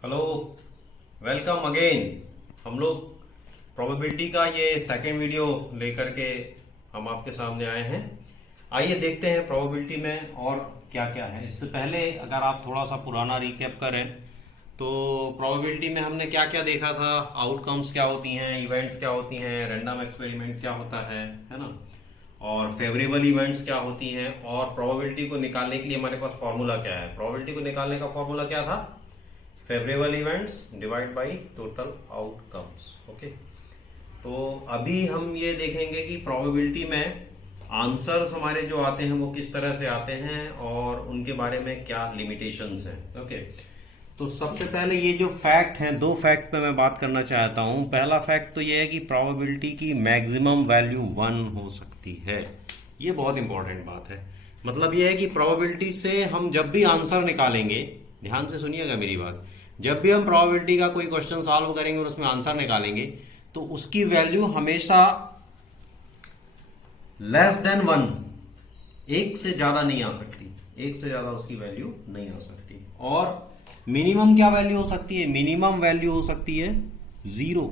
Hello, welcome again. हम लोग probability का ये सेकंड वीडियो लेकर के हम आपके सामने आए हैं। आइए देखते हैं प्रोबेबिलिटी में और क्या क्या है। इससे पहले अगर आप थोड़ा सा पुराना रिकैप करें तो प्रोबेबिलिटी में हमने क्या क्या देखा था, आउटकम्स क्या होती हैं, इवेंट्स क्या होती हैं, रैंडम एक्सपेरिमेंट क्या होता है ना, और फेवरेबल इवेंट्स क्या होती हैं, और प्रोबेबिलिटी को निकालने के लिए हमारे पास फॉर्मूला क्या है। प्रोबेबिलिटी को निकालने का फॉर्मूला क्या था? Favourable events divide by total outcomes. Okay, तो अभी हम ये देखेंगे कि प्रोबेबिलिटी में आंसर्स हमारे जो आते हैं वो किस तरह से आते हैं और उनके बारे में क्या लिमिटेशंस हैं। ओके, तो सबसे पहले ये जो फैक्ट हैं, दो फैक्ट पे मैं बात करना चाहता हूं। पहला फैक्ट तो ये है कि प्रोबेबिलिटी की मैक्सिमम वैल्यू 1 हो सकती है। ये बहुत इंपॉर्टेंट बात है। मतलब ये है कि प्रोबेबिलिटी से हम जब भी आंसर निकालेंगे, ध्यान से सुनिएगा मेरी बात, जब भी हम प्रोबेबिलिटी का कोई क्वेश्चन सॉल्व करेंगे और उसमें आंसर निकालेंगे तो उसकी वैल्यू हमेशा लेस देन 1, एक से ज्यादा नहीं आ सकती, एक से ज्यादा उसकी वैल्यू नहीं आ सकती। और मिनिमम क्या वैल्यू हो सकती है? मिनिमम वैल्यू हो सकती है 0।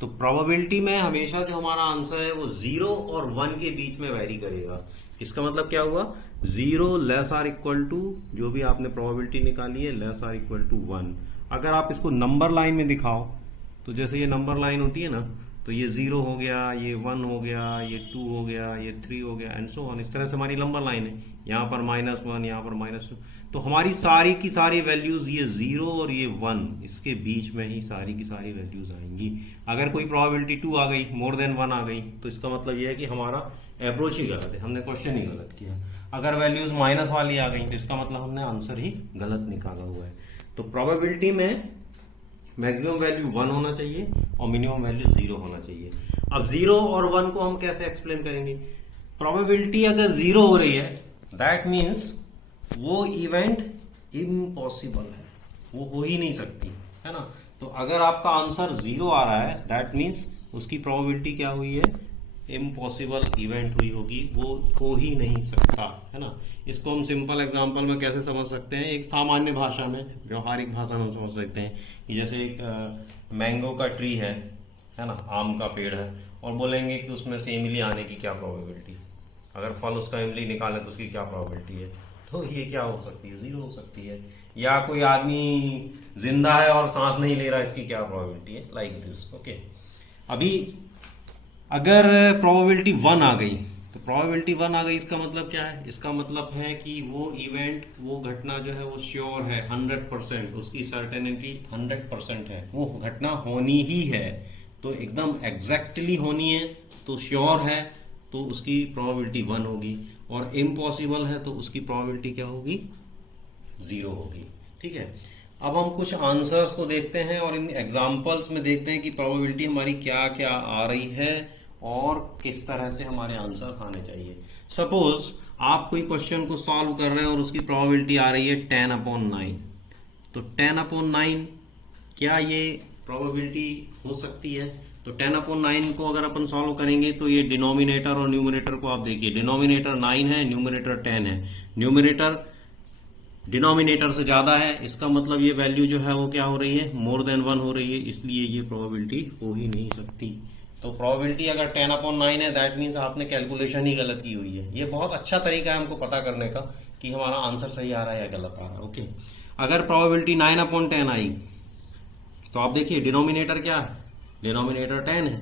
तो प्रोबेबिलिटी में हमेशा जो हमारा आंसर है वो 0 और 1 के बीच में वैरी करेगा। इसका मतलब क्या हुआ? 0 लेस आर इक्वल टू, जो भी आपने प्रोबेबिलिटी निकाली है, लेस आर इक्वल टू 1। अगर आप इसको नंबर लाइन में दिखाओ तो जैसे ये नंबर लाइन होती है ना, तो ये 0 हो गया, ये 1 हो गया, ये 2 हो गया, ये 3 हो गया, एंड सो ऑन। इस तरह से हमारी नंबर लाइन है। यहाँ पर -1, यहाँ पर -2, तो हमारी सारी की सारी वैल्यूज ये 0 और ये 1, इसके बीच में ही सारी की सारी वैल्यूज आएंगी। अगर कोई प्रोबेबिलिटी 2 आ गई, मोर देन 1 आ गई, तो इसका मतलब ये है कि हमारा अप्रोच ही गलत है, हमने क्वेश्चन ही गलत किया। अगर वैल्यूज माइनस वाली आ गई तो इसका मतलब हमने आंसर ही गलत निकाला हुआ है। तो प्रोबेबिलिटी में मैक्सिमम वैल्यू 1 होना चाहिए और मिनिमम वैल्यू 0 होना चाहिए। अब 0 और 1 को हम कैसे एक्सप्लेन करेंगे? प्रोबेबिलिटी अगर 0 हो रही है दैट मीन्स वो इवेंट इम्पॉसिबल है, वो हो ही नहीं सकती, है ना। तो अगर आपका आंसर 0 आ रहा है दैट मीन्स उसकी प्रोबेबिलिटी क्या हुई है? इम्पॉसिबल इवेंट हुई होगी, वो हो ही नहीं सकता, है ना। इसको हम सिंपल एग्जांपल में कैसे समझ सकते हैं? एक सामान्य भाषा में, व्यवहारिक भाषा में हम समझ सकते हैं कि जैसे एक मैंगो का ट्री है ना, आम का पेड़ है, और बोलेंगे कि उसमें से इमली आने की क्या प्रोबेबिलिटी, अगर फल उसका इमली निकाले तो उसकी क्या प्रोबेबिलिटी है? तो ये क्या हो सकती है? 0 हो सकती है। या कोई आदमी जिंदा है और सांस नहीं ले रहा, इसकी क्या प्रोबेबिलिटी है? Like this. ओके, अभी अगर प्रोबेबिलिटी 1 आ गई, तो प्रोबेबिलिटी 1 आ गई, इसका मतलब क्या है? इसका मतलब है कि वो इवेंट, वो घटना जो है वो श्योर है, 100%, उसकी सर्टेनिटी 100% है, वो घटना होनी ही है। तो एकदम एग्जैक्टली होनी है, तो श्योर है, तो उसकी प्रोबेबिलिटी 1 होगी। और इम्पॉसिबल है तो उसकी प्रोबेबिलिटी क्या होगी? 0 होगी। ठीक है, अब हम कुछ आंसर्स को देखते हैं और इन एग्जांपल्स में देखते हैं कि प्रोबेबिलिटी हमारी क्या क्या आ रही है और किस तरह से हमारे आंसर आने चाहिए। सपोज आप कोई क्वेश्चन को सॉल्व कर रहे हैं और उसकी प्रोबेबिलिटी आ रही है 10/9, तो 10/9 क्या ये प्रोबेबिलिटी हो सकती है? तो 10/9 को अगर अपन सॉल्व करेंगे तो ये डिनोमिनेटर और न्यूमरेटर को आप देखिए, डिनोमिनेटर 9 है, न्यूमरेटर 10 है। न्यूमरेटर डिनोमिनेटर से ज्यादा है, इसका मतलब ये वैल्यू जो है वो क्या हो रही है? मोर देन 1 हो रही है, इसलिए ये प्रोबेबिलिटी हो ही नहीं सकती। तो प्रोबेबिलिटी अगर 10/9 है दैट मीन्स आपने कैलकुलेशन ही गलत की हुई है। ये बहुत अच्छा तरीका है हमको पता करने का कि हमारा आंसर सही आ रहा है या गलत आ रहा है। ओके, अगर प्रोबेबिलिटी 9/10 आई तो आप देखिए डिनोमिनेटर क्या है? डिनोमिनेटर 10 है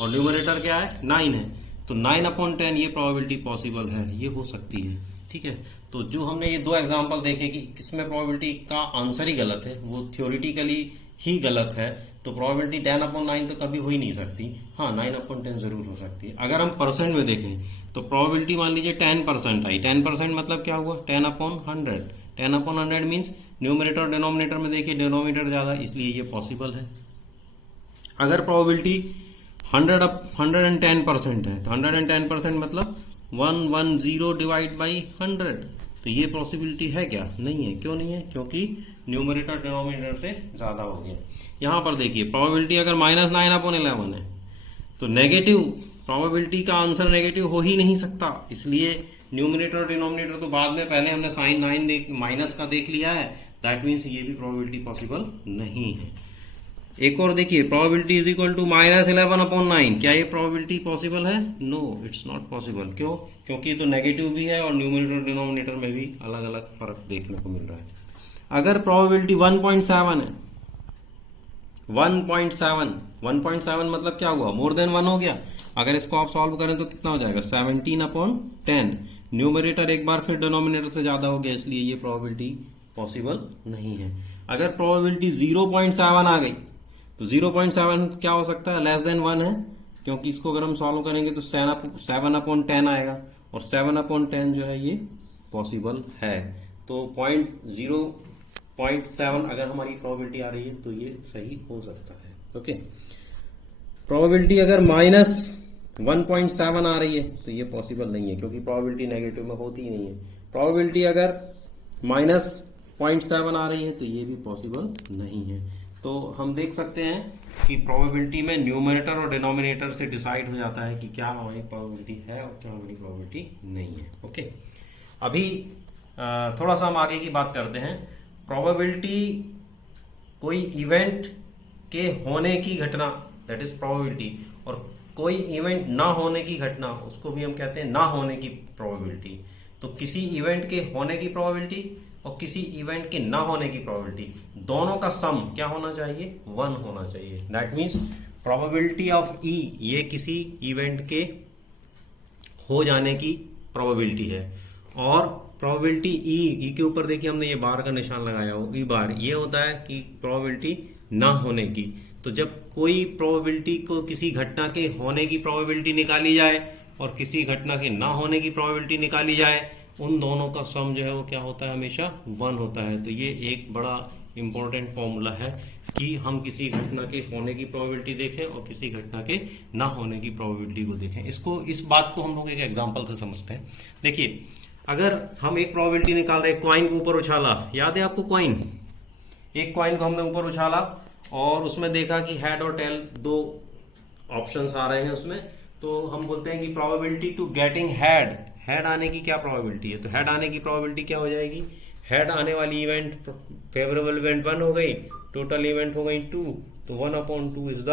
और न्यूमरेटर क्या है? 9 है। तो 9/10 ये प्रोबेबिलिटी पॉसिबल है, ये हो सकती है। ठीक है, तो जो हमने ये दो एग्जांपल देखे कि किसमें प्रोबेबिलिटी का आंसर ही गलत है, वो थ्योरेटिकली ही गलत है, तो प्रोबेबिलिटी 10/9 तो कभी हो ही नहीं सकती। हाँ, 9/10 जरूर हो सकती है। अगर हम परसेंट में देखें तो प्रोबेबिलिटी मान लीजिए 10% आई। 10% मतलब क्या हुआ? 10/100। 10/100 मीन्स न्यूमरेटर डिनोमिनेटर में देखिए, डिनोमिनेटर ज्यादा, इसलिए ये पॉसिबल है। अगर प्रोबेबिलिटी 110% है तो 110% मतलब 110 डिवाइड बाई 100, तो ये पॉसिबिलिटी है क्या? नहीं है। क्यों नहीं है? क्योंकि न्यूमरेटर डिनोमिनेटर से ज्यादा हो गया। यहां पर देखिए प्रोबेबिलिटी अगर -9/11 है तो नेगेटिव प्रोबेबिलिटी का आंसर नेगेटिव हो ही नहीं सकता, इसलिए न्यूमरेटर और डिनोमिनेटर तो बाद में, पहले हमने साइन 9 माइनस का देख लिया है, दैट मीन्स ये भी प्रोबेबिलिटी पॉसिबल नहीं है। एक और देखिए, प्रोबेबिलिटी इज इक्वल टू -11/9, क्या ये प्रोबेबिलिटी पॉसिबल है? No, it's not possible. क्यों? क्योंकि तो नेगेटिव भी है और न्यूमरेटर डिनोमिनेटर में भी अलग अलग फर्क देखने को मिल रहा है। अगर प्रोबेबिलिटी 1.7 है, 1.7 मतलब क्या हुआ? मोर देन 1 हो गया। अगर इसको आप सॉल्व करें तो कितना हो जाएगा? 17/10। न्यूमरेटर एक बार फिर डिनोमिनेटर से ज्यादा हो गया, इसलिए ये प्रोबेबिलिटी पॉसिबल नहीं है। अगर प्रोबेबिलिटी 0.7 आ गई तो 0.7 क्या हो सकता है? लेस देन 1 है, क्योंकि इसको अगर हम सॉल्व करेंगे तो 7/10 आएगा, और 7/10 जो है ये पॉसिबल है। तो 0.7 अगर हमारी प्रोबेबिलिटी आ रही है तो ये सही हो सकता है। ओके, प्रोबेबिलिटी अगर -1.7 आ रही है तो ये पॉसिबल नहीं है, क्योंकि प्रोबेबिलिटी नेगेटिव में होती ही नहीं है। प्रोबेबिलिटी अगर -0.7 आ रही है तो ये भी पॉसिबल नहीं है। तो हम देख सकते हैं कि प्रोबेबिलिटी में न्यूमरेटर और डिनोमिनेटर से डिसाइड हो जाता है कि क्या हमारी प्रोबेबिलिटी है और क्या हमारी प्रोबेबिलिटी नहीं है। ओके, अभी थोड़ा सा हम आगे की बात करते हैं। प्रोबेबिलिटी कोई इवेंट के होने की घटना, दैट इज प्रोबेबिलिटी, और कोई इवेंट ना होने की घटना, उसको भी हम कहते हैं ना होने की प्रोबेबिलिटी। तो किसी इवेंट के होने की प्रोबेबिलिटी और किसी इवेंट के ना होने की प्रोबेबिलिटी, दोनों का सम क्या होना चाहिए? 1 होना चाहिए। दैट मीन्स प्रोबेबिलिटी ऑफ ई, ये किसी इवेंट के हो जाने की प्रोबेबिलिटी है, और प्रोबेबिलिटी ई के ऊपर देखिए हमने ये बार का निशान लगाया हो, ई बार, ये होता है कि प्रोबेबिलिटी ना होने की। तो जब कोई प्रोबेबिलिटी को किसी घटना के होने की प्रोबेबिलिटी निकाली जाए और किसी घटना के ना होने की प्रोबेबिलिटी निकाली जाए, उन दोनों का सम जो है वो क्या होता है? हमेशा 1 होता है। तो ये एक बड़ा इंपॉर्टेंट फॉर्मूला है कि हम किसी घटना के होने की प्रोबेबिलिटी देखें और किसी घटना के ना होने की प्रोबेबिलिटी को देखें। इस बात को हम लोग एक एग्जांपल से समझते हैं। देखिए, अगर हम एक प्रोबेबिलिटी निकाल रहे हैं, क्वाइन को ऊपर उछाला, याद है आपको क्वाइन? एक क्वाइन को हमने ऊपर उछाला और उसमें देखा कि हेड और टेल दो ऑप्शंस आ रहे हैं उसमें, तो हम बोलते हैं कि प्रोबेबिलिटी टू गेटिंग हेड आने की क्या प्रोबेबिलिटी है? तो हेड आने की प्रोबेबिलिटी क्या हो जाएगी? हेड आने वाली इवेंट फेवरेबल इवेंट 1 हो गई, टोटल इवेंट हो गई 2, तो 1/2 is the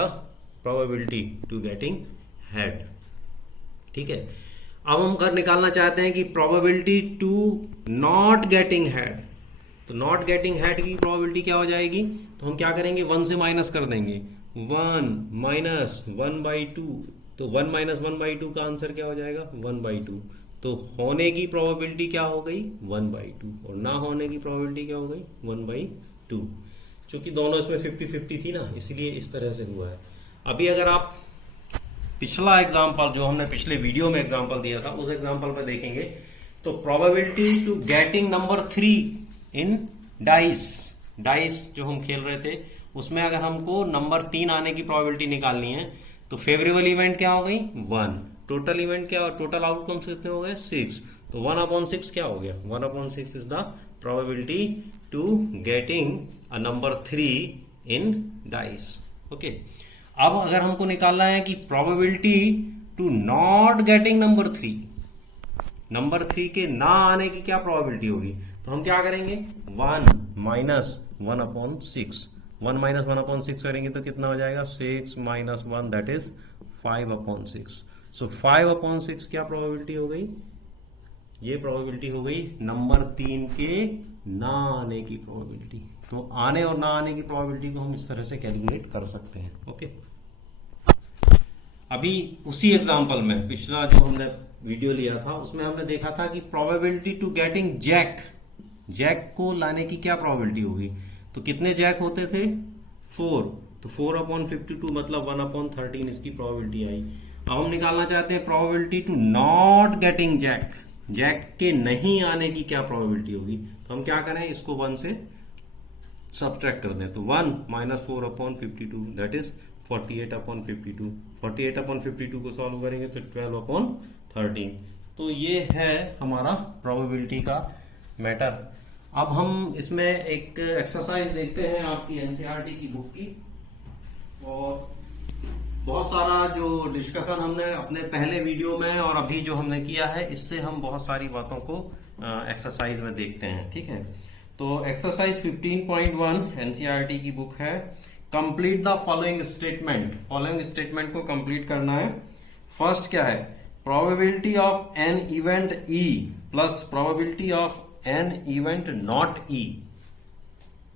probability to getting head. ठीक है, अब हम कर निकालना चाहते हैं कि probability to not getting head, तो नॉट गेटिंग हेड की प्रोबेबिलिटी क्या हो जाएगी? तो हम क्या करेंगे? 1 से माइनस कर देंगे, 1 माइनस 1/2, तो 1 माइनस 1/2 का आंसर क्या हो जाएगा? 1/2। तो होने की प्रोबेबिलिटी क्या हो गई? 1/2, और ना होने की प्रोबेबिलिटी क्या हो गई? 1/2। क्योंकि दोनों इसमें 50-50 थी ना, इसलिए इस तरह से हुआ है। अभी अगर आप पिछला एग्जाम्पल जो हमने पिछले वीडियो में एग्जाम्पल दिया था, उस एग्जाम्पल पर देखेंगे तो probability to getting number 3 in dice जो हम खेल रहे थे, उसमें अगर हमको नंबर 3 आने की प्रोबेबिलिटी निकालनी है तो फेवरेबल इवेंट क्या हो गई? 1, टोटल इवेंट क्या, टोटल आउटकम कितने हो गए? 6, तो 1/6 क्या हो गया? 1/6 is the probability to getting a number 3 in dice. Okay, अब अगर हमको निकालना है कि probability to not getting number 3 के ना आने की क्या प्रोबेबिलिटी होगी? तो हम क्या करेंगे? 1 माइनस 1/6, 1 माइनस 1/6 करेंगे तो कितना हो जाएगा? 6 माइनस 1, दैट इज 5/6। सो 5/6 क्या प्रोबेबिलिटी हो गई? ये प्रोबेबिलिटी हो गई नंबर 3 के ना आने की प्रोबेबिलिटी। तो आने और ना आने की प्रोबेबिलिटी को हम इस तरह से कैलकुलेट कर सकते हैं। ओके, अभी उसी एग्जांपल में पिछला जो हमने वीडियो लिया था उसमें हमने देखा था कि प्रोबेबिलिटी टू गेटिंग जैक को लाने की क्या प्रोबेबिलिटी होगी? तो कितने जैक होते थे? 4, तो 4/52 मतलब 1/13 इसकी प्रोबेबिलिटी आई। अब हम निकालना चाहते हैं probability to not getting jack के नहीं आने की क्या प्रोबेबिलिटी होगी? तो हम क्या करें? इसको 1 से सब्ट्रैक्ट कर दें, तो 1 माइनस 4/52 दैट इज 48/52। 48/52 को सॉल्व करेंगे तो 12/13। तो ये है हमारा प्रोबेबिलिटी का मैटर। अब हम इसमें एक एक्सरसाइज देखते हैं आपकी एनसीईआरटी की बुक की, और बहुत सारा जो डिस्कशन हमने अपने पहले वीडियो में और अभी जो हमने किया है, इससे हम बहुत सारी बातों को एक्सरसाइज में देखते हैं। ठीक है, तो एक्सरसाइज 15.1 एनसीईआरटी की बुक है। Complete the following statement. Following statement को कंप्लीट करना है। फर्स्ट क्या है, probability of an event E plus probability of an event not E.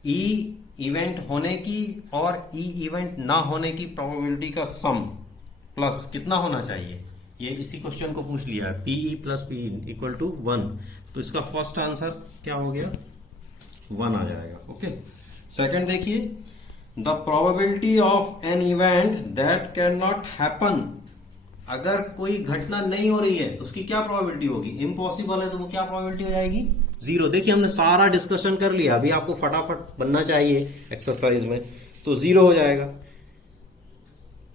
E event होने की और ई इवेंट ना होने की प्रोबेबिलिटी का सम प्लस कितना होना चाहिए, ये इसी क्वेश्चन को पूछ लिया है। PE plus PE equal to 1। तो इसका फर्स्ट आंसर क्या हो गया, 1 आ जाएगा। ओके, सेकंड देखिए, the probability of an event that can not happen. अगर कोई घटना नहीं हो रही है तो उसकी क्या प्रोबेबिलिटी होगी, इम्पॉसिबल है तो वो क्या प्रोबेबिलिटी हो जाएगी, 0। देखिए हमने सारा डिस्कशन कर लिया, अभी आपको फटाफट बनना चाहिए एक्सरसाइज में, तो 0 हो जाएगा।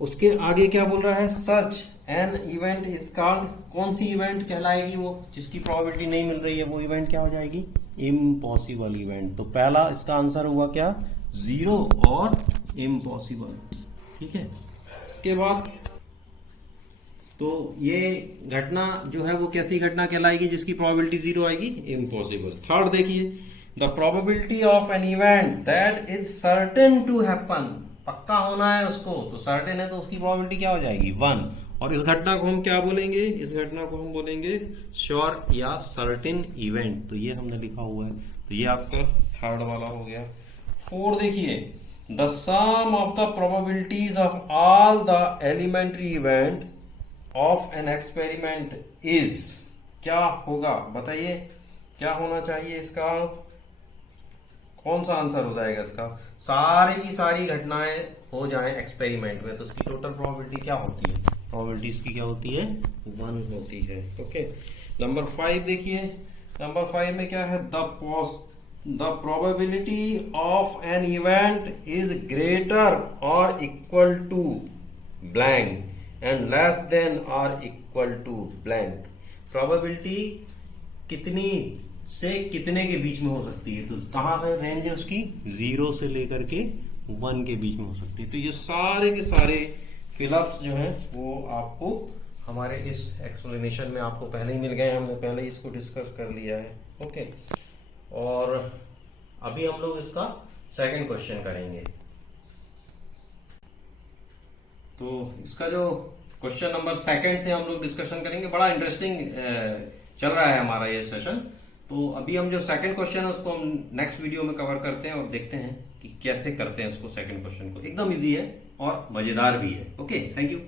उसके आगे क्या बोल रहा है, such an event is called, कौन सी इवेंट कहलाएगी वो जिसकी प्रोबेबिलिटी नहीं मिल रही है, वो इवेंट क्या हो जाएगी, इम्पॉसिबल इवेंट। तो पहला इसका आंसर हुआ क्या, 0 और इम्पॉसिबल। ठीक है, इसके बाद तो ये घटना जो है वो कैसी घटना कहलाएगी जिसकी प्रोबेबिलिटी 0 आएगी, इम्पॉसिबल। थर्ड देखिए, the probability of an event that is certain to happen, पक्का होना है उसको, तो सर्टेन है तो उसकी प्रोबेबिलिटी क्या हो जाएगी, 1। और इस घटना को हम क्या बोलेंगे, इस घटना को हम बोलेंगे श्योर या सर्टेन इवेंट। तो ये हमने लिखा हुआ है, तो ये आपका थर्ड वाला हो गया। फोर्थ देखिए, the sum of the probabilities of all the elementary event of an experiment is, क्या होगा बताइए, क्या होना चाहिए इसका, कौन सा आंसर हो जाएगा इसका, सारी की सारी घटनाएं हो जाएं एक्सपेरिमेंट में तो उसकी टोटल प्रोबेबिलिटी क्या होती है, प्रोबेबिलिटी इसकी क्या होती है, 1 होती है। ओके, नंबर 5 देखिए, नंबर 5 में क्या है, the probability of an event is greater और equal to blank and less than और इक्वल टू ब्लैंक। प्रोबेबिलिटी कितनी से कितने के बीच में हो सकती है, तो कहां से रेंज है उसकी, 0 से लेकर के 1 के बीच में हो सकती है। तो ये सारे के सारे फिलअप्स जो हैं वो आपको हमारे इस एक्सप्लेनेशन में आपको पहले ही मिल गए हैं, हमने पहले ही इसको डिस्कस कर लिया है। ओके, और अभी हम लोग इसका सेकंड क्वेश्चन करेंगे। तो इसका जो क्वेश्चन नंबर सेकंड से हम लोग डिस्कशन करेंगे, बड़ा इंटरेस्टिंग चल रहा है हमारा ये सेशन। तो अभी हम जो सेकंड क्वेश्चन है उसको हम नेक्स्ट वीडियो में कवर करते हैं और देखते हैं कि कैसे करते हैं उसको, सेकंड क्वेश्चन को। एकदम इजी है और मजेदार भी है। Okay, thank you.